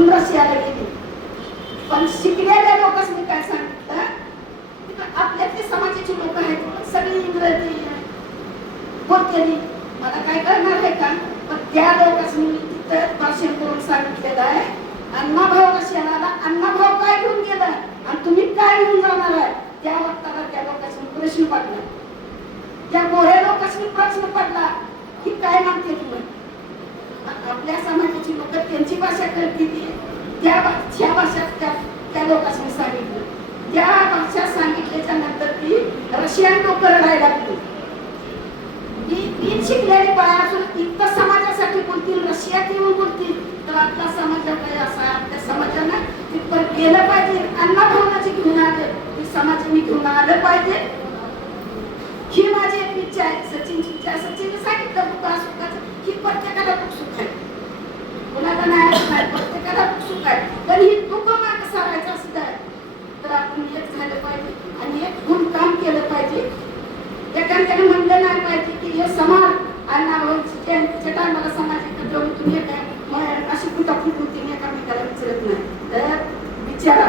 इथून रशियाला गेली. पण शिकलेल्या लोकांनी काय सांगितलं, आपल्यातले समाजाची लोक आहेत सगळी इंग्रजी बोलतेली, मला काय करणार आहे का. पण त्या लोकांनी तिथं भाषण करून सांगितलेलं आहे, अण्णाभाऊ रशियाला आला, अण्णाभाऊ काय घेऊन गेला आणि तुम्ही काय घेऊन जाणार आहे. त्या वक्ताला त्या लोकांनी प्रश्न पडला, त्या गोऱ्या लोकांनी प्रश्न पडला की काय म्हणते तुम्ही. आपल्या समाजाची लोक त्यांची भाषा करते त्या भाषेत त्या लोकांनी सांगितलं. त्या भाषा सांगितल्याच्या नंतर ती रशियन लोक रडायला लागली. तीन शिकलेली बाया असून इतर समाजासाठी बोलतील, रशियात येऊन बोलतील, तर आपला समाज काय असा, आपल्या समाजानं तिथपर्यंत गेलं पाहिजे. अण्णाभाऊनाची घेऊन आले, ते समाजाने घेऊन आलं पाहिजे. ही माझी एक इच्छा आहे, सचिनची इच्छा. सचिनने सांगितलं दुःख सुखाचं की प्रत्येकाला दुःख सुख आहे, कोणाला नाही, प्रत्येकाला दुःख सुख आहे. पण ही दुःख माग सारायचं असतं तर आपण एक झालं पाहिजे आणि एक गुण काम केलं पाहिजे. एखाद्याने म्हणलं नाही पाहिजे की हे समाज अण्णाभाऊच्या टायमाला समाज एकत्र तुम्ही काय अशी कुठं फुटून एकामेकाला विचारत नाही. तर विचारा